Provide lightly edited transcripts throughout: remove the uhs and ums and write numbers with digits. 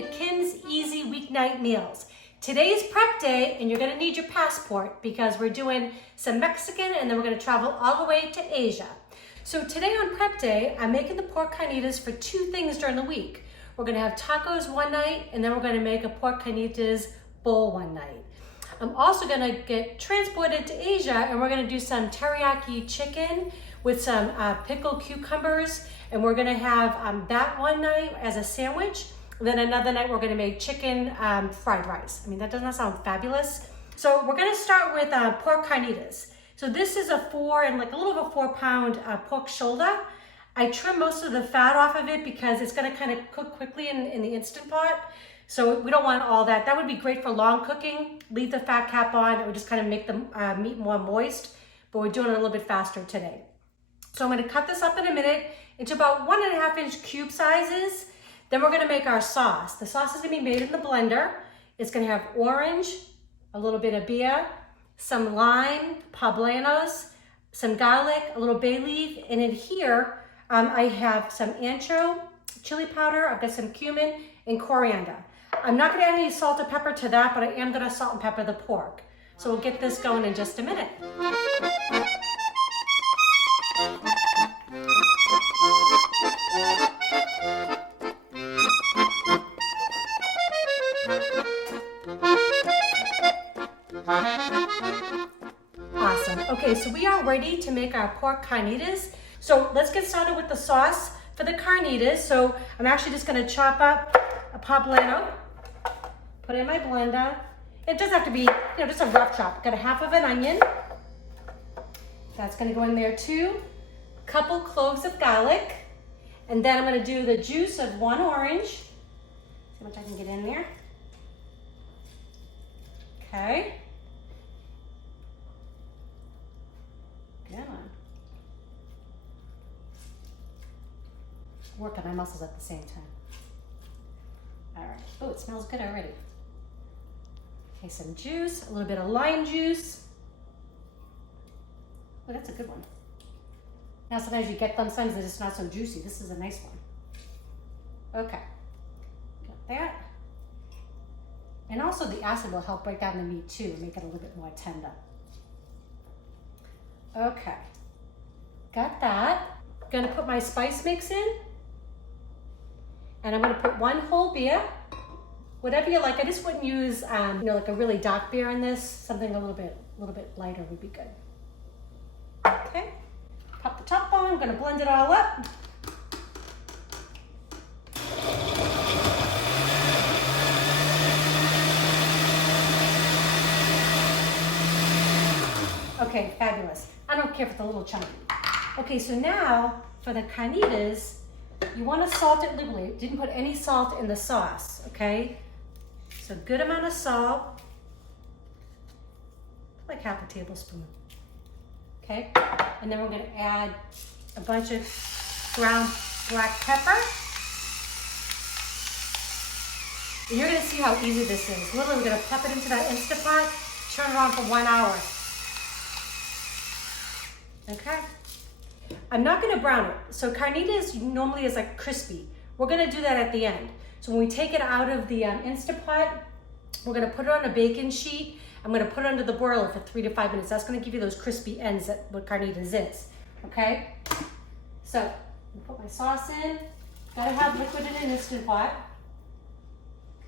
to Kim's Easy Weeknight Meals. Today's prep day, and you're gonna need your passport because we're doing some Mexican and then we're gonna travel all the way to Asia. So today on prep day, I'm making the pork carnitas for two things during the week. We're gonna have tacos one night, and then we're gonna make a pork carnitas bowl one night. I'm also gonna get transported to Asia, and we're gonna do some teriyaki chicken with some pickled cucumbers, and we're gonna have that one night as a sandwich. Then another night we're gonna make chicken fried rice. I mean, that doesn't sound fabulous. So we're gonna start with pork carnitas. So this is a a little over 4 pound pork shoulder. I trim most of the fat off of it because it's gonna kind of cook quickly in the Instant Pot. So we don't want all that. That would be great for long cooking. Leave the fat cap on. It would just kind of make the meat more moist, but we're doing it a little bit faster today. So I'm gonna cut this up in a minute into about 1.5 inch cube sizes. Then we're gonna make our sauce. The sauce is gonna be made in the blender. It's gonna have orange, a little bit of beer, some lime, poblanos, some garlic, a little bay leaf, and in here, I have some ancho, chili powder, I've got some cumin, and coriander. I'm not gonna add any salt or pepper to that, but I am gonna salt and pepper the pork. So we'll get this going in just a minute. Awesome. Okay, so we are ready to make our pork carnitas. So let's get started with the sauce for the carnitas. So I'm actually just gonna chop up a poblano, put it in my blender. It does have to be, just a rough chop. Got a half of an onion. That's gonna go in there too. Couple cloves of garlic. And then I'm gonna do the juice of 1 orange. See how much I can get in there. Okay. Good on. Working my muscles at the same time. All right. Oh, it smells good already. Okay, some juice, a little bit of lime juice. Oh, that's a good one. Now sometimes you get them, sometimes they're just not so juicy. This is a nice one. Okay, got that. And also the acid will help break down the meat too, and make it a little bit more tender. Okay, got that. Gonna put my spice mix in. And I'm gonna put 1 whole beer. Whatever you like. I just wouldn't use, like a really dark beer in this. Something a little bit lighter would be good. Okay. Pop the top on. I'm gonna blend it all up. Okay, fabulous. I don't care if it's a little chunky. Okay, so now for the carnitas, you want to salt it liberally. Didn't put any salt in the sauce, okay? So good amount of salt, like half a tablespoon, okay? And then we're gonna add a bunch of ground black pepper. And you're gonna see how easy this is. Literally, we're gonna pop it into that Instant Pot, turn it on for 1 hour. Okay? I'm not gonna brown it. So carnitas normally is like crispy. We're gonna do that at the end. So when we take it out of the Instant Pot, we're gonna put it on a baking sheet. I'm gonna put it under the broiler for 3 to 5 minutes. That's gonna give you those crispy ends that what carnitas is, okay? So, I'm gonna put my sauce in. Gotta have liquid in an Instant Pot.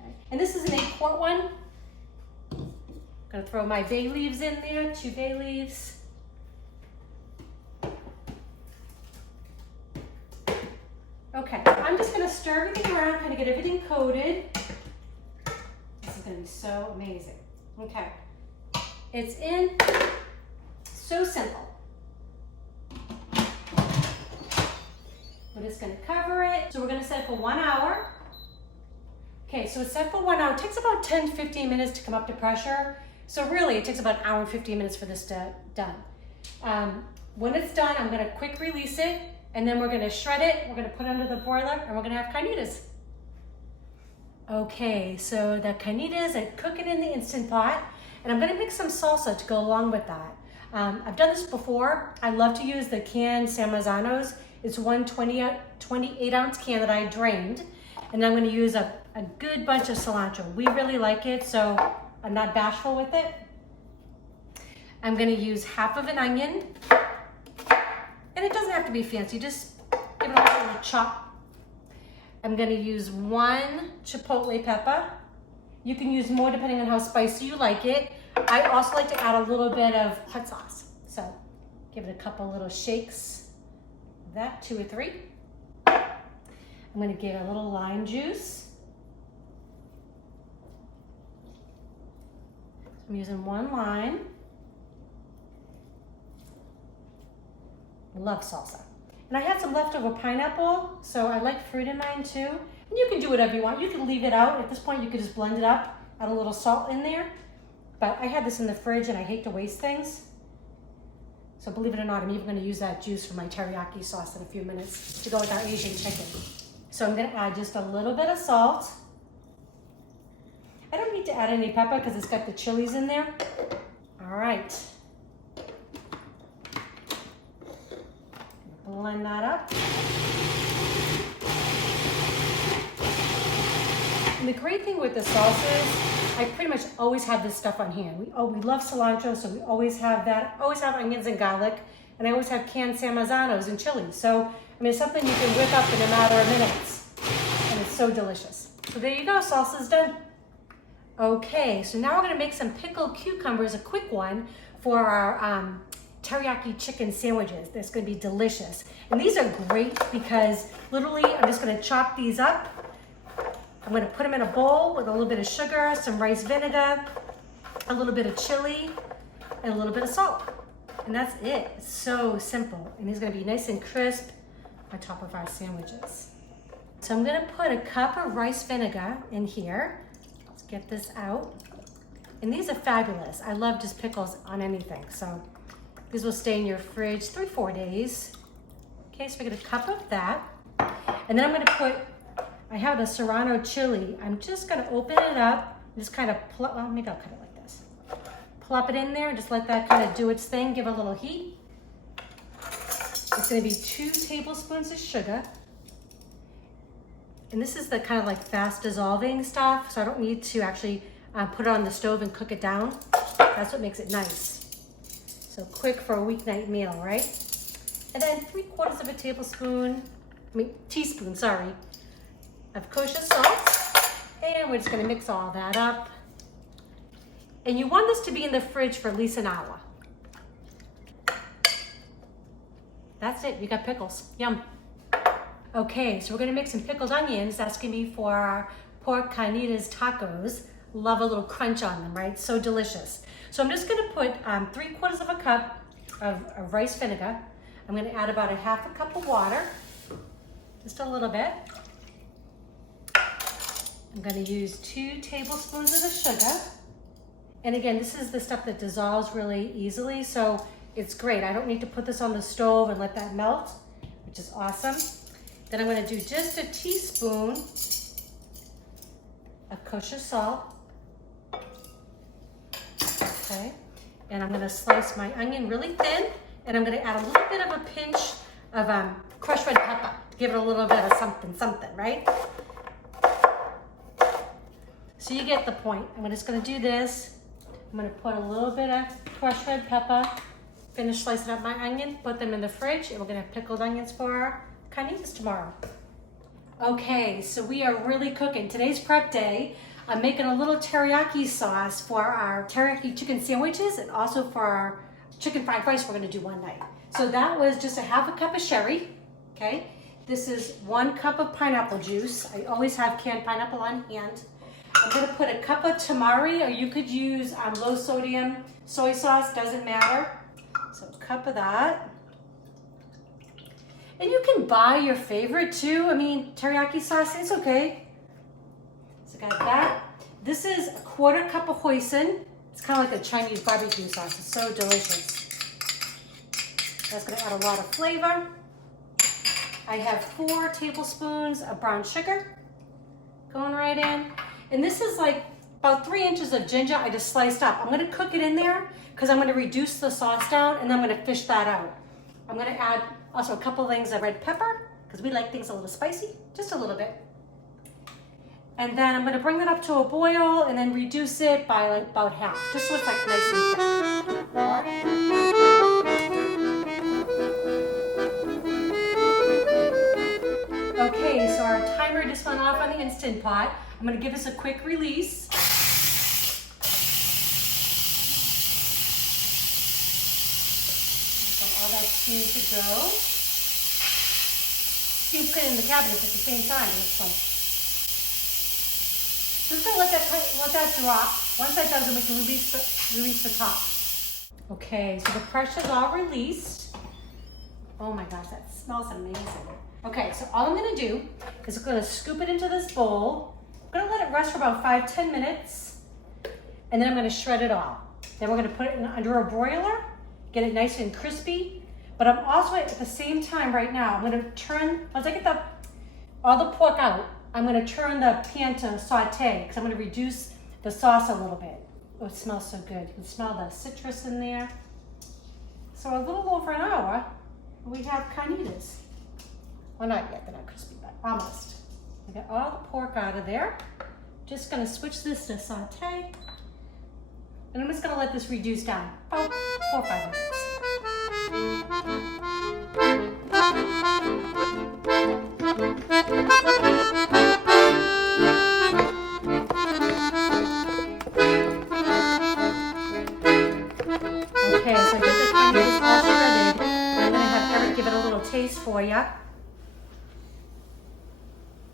Okay. And this is an 8-quart one. Gonna throw my bay leaves in there, 2 bay leaves. Okay, I'm just gonna stir everything around, kind of get everything coated. This is gonna be so amazing. Okay, it's in, so simple. We're just gonna cover it. So we're gonna set it for 1 hour. Okay, so it's set for 1 hour. It takes about 10 to 15 minutes to come up to pressure. So really, it takes about 1 hour and 15 minutes for this to done. When it's done, I'm gonna quick release it, and then we're gonna shred it, we're gonna put it under the broiler, and we're gonna have carnitas. Okay, so the carnitas, I cook it in the Instant Pot, and I'm gonna mix some salsa to go along with that. I've done this before. I love to use the canned San Marzanos. It's one 28 ounce can that I drained, and I'm gonna use a a good bunch of cilantro. We really like it, so I'm not bashful with it. I'm gonna use half of an onion. And it doesn't have to be fancy, just give it a little chop. I'm gonna use 1 chipotle pepper. You can use more depending on how spicy you like it. I also like to add a little bit of hot sauce. So give it a couple little shakes. That, 2 or 3. I'm gonna get a little lime juice. I'm using 1 lime. Love salsa. And I had some leftover pineapple, so I like fruit in mine too. And you can do whatever you want. You can leave it out. At this point, you could just blend it up, add a little salt in there. But I had this in the fridge and I hate to waste things. So believe it or not, I'm even gonna use that juice for my teriyaki sauce in a few minutes to go with our Asian chicken. So I'm gonna add just a little bit of salt. I don't need to add any pepper because it's got the chilies in there. All right. Blend that up. And the great thing with the salsas, I pretty much always have this stuff on hand. We love cilantro, so we always have that. Always have onions and garlic, and I always have canned San Mazzanos and chilies. So, I mean, it's something you can whip up in a matter of minutes, and it's so delicious. So there you go, salsa's done. Okay, so now we're gonna make some pickled cucumbers, a quick one, for our teriyaki chicken sandwiches. That's gonna be delicious. And these are great because literally I'm just gonna chop these up. I'm gonna put them in a bowl with a little bit of sugar, some rice vinegar, a little bit of chili, and a little bit of salt. And that's it. It's so simple. And these are gonna be nice and crisp on top of our sandwiches. So I'm gonna put a cup of rice vinegar in here. Let's get this out. And these are fabulous. I love just pickles on anything. So these will stay in your fridge 3-4 days. Okay, so we get a cup of that. And then I'm gonna put, I have the serrano chili. I'm just gonna open it up, just kind of, well, maybe I'll cut it like this. Plop it in there, just let that kind of do its thing, give it a little heat. It's gonna be 2 tablespoons of sugar. And this is the kind of like fast dissolving stuff, so I don't need to actually put it on the stove and cook it down. That's what makes it nice. So quick for a weeknight meal, right? And then 3/4 of a teaspoon, of kosher salt. And we're just gonna mix all that up. And you want this to be in the fridge for at least an hour. That's it, you got pickles, yum. Okay, so we're gonna make some pickled onions. That's gonna be for our pork carnitas tacos. Love a little crunch on them, right? So delicious. So I'm just gonna put 3/4 of a cup of rice vinegar. I'm gonna add about 1/2 cup of water, just a little bit. I'm gonna use 2 tablespoons of the sugar. And again, this is the stuff that dissolves really easily, so it's great. I don't need to put this on the stove and let that melt, which is awesome. Then I'm gonna do just a teaspoon of kosher salt. Okay, and I'm gonna slice my onion really thin, and I'm gonna add a little bit of a pinch of crushed red pepper to give it a little bit of something, right? So you get the point. I'm just gonna do this. I'm gonna put a little bit of crushed red pepper, finish slicing up my onion, put them in the fridge, and we're gonna have pickled onions for our carnitas tomorrow. Okay, so we are really cooking. Today's prep day. I'm making a little teriyaki sauce for our teriyaki chicken sandwiches and also for our chicken fried rice we're gonna do one night. So that was just 1/2 cup of sherry, okay? This is 1 cup of pineapple juice. I always have canned pineapple on hand. I'm gonna put a cup of tamari, or you could use low sodium soy sauce, doesn't matter. So a cup of that. And you can buy your favorite too. I mean, teriyaki sauce, it's okay. So got that. This is 1/4 cup of hoisin. It's kind of like a Chinese barbecue sauce. It's so delicious. That's gonna add a lot of flavor. I have 4 tablespoons of brown sugar going right in. And this is like about 3 inches of ginger I just sliced up. I'm gonna cook it in there because I'm gonna reduce the sauce down and then I'm gonna fish that out. I'm gonna add also a couple things of red pepper because we like things a little spicy, just a little bit. And then I'm going to bring that up to a boil and then reduce it by like about half, just so it's like nice and thick. Okay, so our timer just went off on the Instant Pot. I'm going to give this a quick release. So all that steam to go. Steam's cleaning in the cabinet at the same time. It's fun. Just gonna let that drop. Once that does it, we can release the top. Okay, so the pressure's all released. Oh my gosh, that smells amazing. Okay, so all I'm gonna do is I'm gonna scoop it into this bowl. I'm gonna let it rest for about 5-10 minutes, and then I'm gonna shred it all. Then we're gonna put it under a broiler, get it nice and crispy. But I'm also at the same time right now, I'm gonna turn, once I get all the pork out, I'm gonna turn the pan to saute because I'm gonna reduce the sauce a little bit. Oh, it smells so good. You can smell the citrus in there. So a little over an hour, we have carnitas. Well, not yet, they're not crispy, but almost. I got all the pork out of there. Just gonna switch this to saute. And I'm just gonna let this reduce down about 4 or 5 minutes. Okay, so I get the carnitas all shredded. I'm gonna have Eric give it a little taste for you.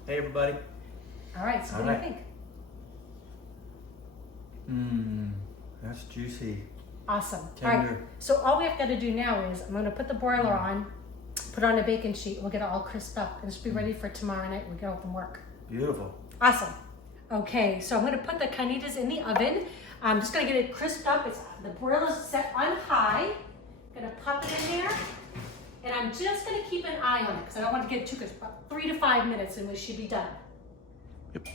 Hey everybody. All right, so what do you think? That's juicy. Awesome. Tender. All right, so all we have got to do now is I'm gonna put the broiler on, put on a baking sheet, we'll get it all crisped up, and just be ready for tomorrow night when we get home from work. Beautiful. Awesome. Okay, so I'm gonna put the carnitas in the oven. I'm just gonna get it crisped up. The broiler's set on high. Gonna pop it in there. And I'm just gonna keep an eye on it because I don't want to get too crisp. About 3 to 5 minutes and we should be done. Yep.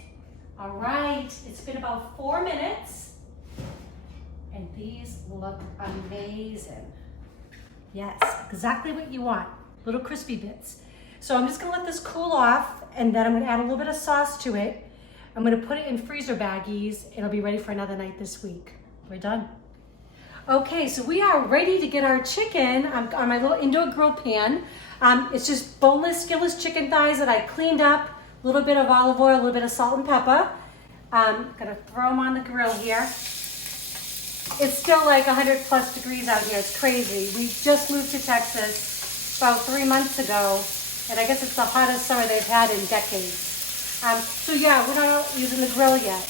All right, it's been about 4 minutes. And these look amazing. Yes, exactly what you want. Little crispy bits. So I'm just gonna let this cool off and then I'm gonna add a little bit of sauce to it. I'm gonna put it in freezer baggies. It'll be ready for another night this week. We're done. Okay, so we are ready to get our chicken on my little indoor grill pan. It's just boneless, skinless chicken thighs that I cleaned up. A little bit of olive oil, a little bit of salt and pepper. Gonna throw them on the grill here. It's still like 100+ degrees out here. It's crazy. We just moved to Texas about 3 months ago, and I guess it's the hottest summer they've had in decades. So yeah, we're not using the grill yet,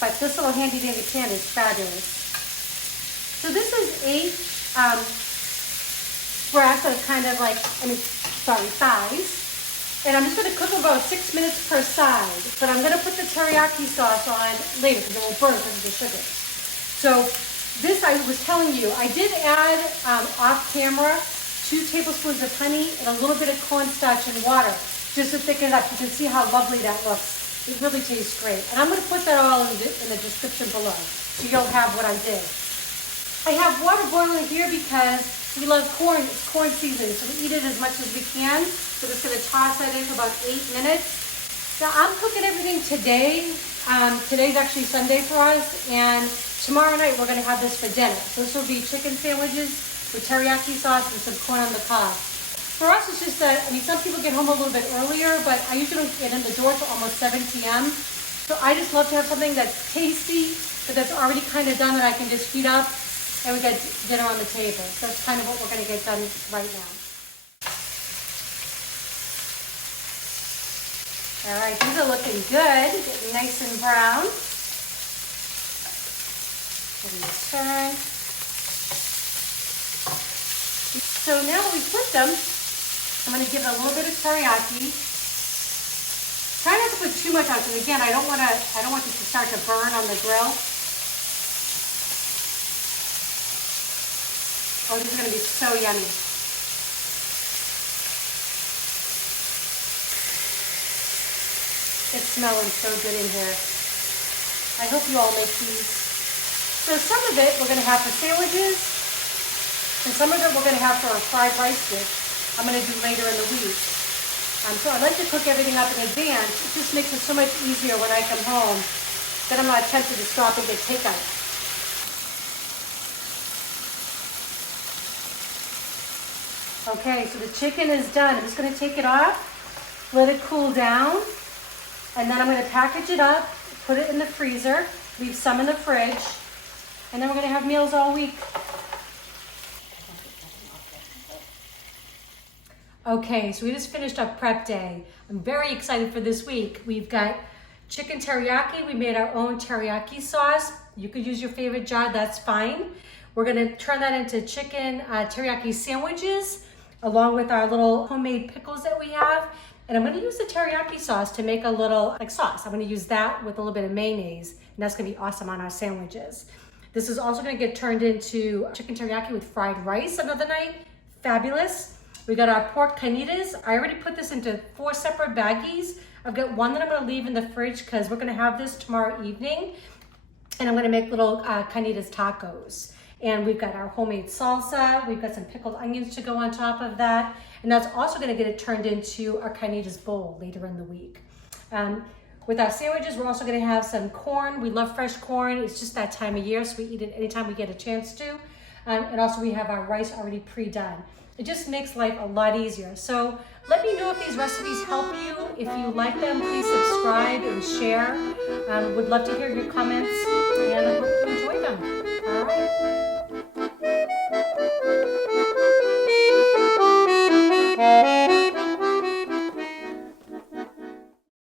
but this little handy dandy pan is fabulous. So this is 8 breasts that are kind of like, thighs. And I'm just gonna cook them about 6 minutes per side, but I'm gonna put the teriyaki sauce on later because it will burn because of the sugar. So this, I was telling you, I did add off camera 2 tablespoons of honey and a little bit of cornstarch and water just to thicken it up. You can see how lovely that looks. It really tastes great. And I'm going to put that all in the description below so you'll have what I did. I have water boiling here because we love corn. It's corn season, so we eat it as much as we can. So we're just going to toss that in for about 8 minutes. Now I'm cooking everything today. Today's actually Sunday for us, and tomorrow night we're going to have this for dinner. So this will be chicken sandwiches with teriyaki sauce and some corn on the cob. For us, it's just that, some people get home a little bit earlier, but I usually don't get in the door till almost 7 p.m. So I just love to have something that's tasty, but that's already kind of done that I can just heat up, and we get dinner on the table. So that's kind of what we're going to get done right now. All right, these are looking good, getting nice and brown. Give them a turn. So now that we put them, I'm going to give it a little bit of teriyaki. Try not to put too much on, because again, I don't want this to start to burn on the grill. Oh, this is going to be so yummy. It's smelling so good in here. I hope you all make these. So some of it we're going to have for sandwiches, and some of it we're going to have for a fried rice dish I'm going to do later in the week. So I like to cook everything up in advance. It just makes it so much easier when I come home that I'm not tempted to stop and get takeout. Okay, so the chicken is done. I'm just going to take it off, let it cool down, and then I'm going to package it up, put it in the freezer, leave some in the fridge, and then we're going to have meals all week. Okay, so we just finished up prep day. I'm very excited for this week. We've got chicken teriyaki. We made our own teriyaki sauce. You could use your favorite jar, that's fine. We're gonna turn that into chicken teriyaki sandwiches along with our little homemade pickles that we have. And I'm gonna use the teriyaki sauce to make a little sauce. I'm gonna use that with a little bit of mayonnaise, and that's gonna be awesome on our sandwiches. This is also gonna get turned into chicken teriyaki with fried rice another night. Fabulous. We got our pork carnitas. I already put this into 4 separate baggies. I've got one that I'm gonna leave in the fridge because we're gonna have this tomorrow evening. And I'm gonna make little carnitas tacos. And we've got our homemade salsa. We've got some pickled onions to go on top of that. And that's also gonna get it turned into our carnitas bowl later in the week. With our sandwiches, we're also gonna have some corn. We love fresh corn. It's just that time of year, so we eat it anytime we get a chance to. And also we have our rice already pre-done. It just makes life a lot easier. So let me know if these recipes help you. If you like them, please subscribe and share. Would love to hear your comments, and I hope you enjoy them. All right.